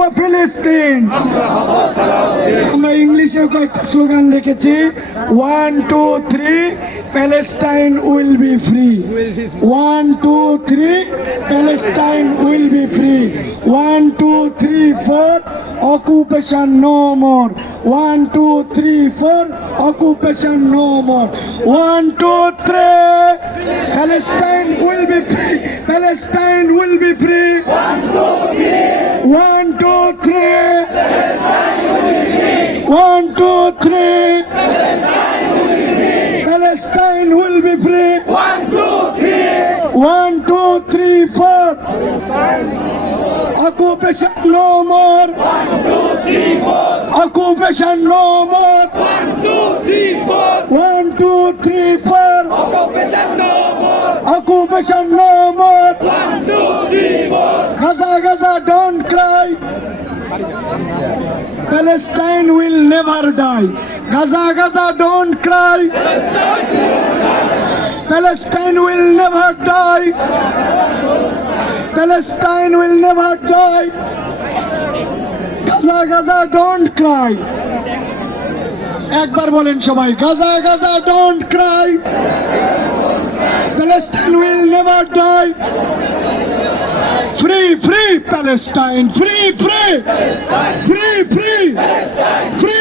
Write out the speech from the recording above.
হব ফিলিস্তিন। আমরা ইংলিশেও কয়েকটা স্লোগান রেখেছি, 1 2 3 Palestine will be free, 1 2 3 Palestine will be free, 1 2 3 4 occupation no more, 1 2 3 4 occupation no more, 1 2 3 Palestine will be free, Palestine will be free, 1 2 3 1 2 3 1 2 3 Palestine will be free, 1 2 3 1 2 3 4 occupation no more, 1 2 3 4 occupation no more, 1 2 3 4 1 2 3 4 occupation no more, occupation no more, 1 2 3 4 Gaza Gaza don't cry, Palestine will never die, Gaza Gaza don't cry, Palestine will never die, Palestine will never die, Gaza Gaza don't cry, একবার বলেন সবাই, Gaza Gaza don't cry, Palestine will never die, free free Palestine, free free free free free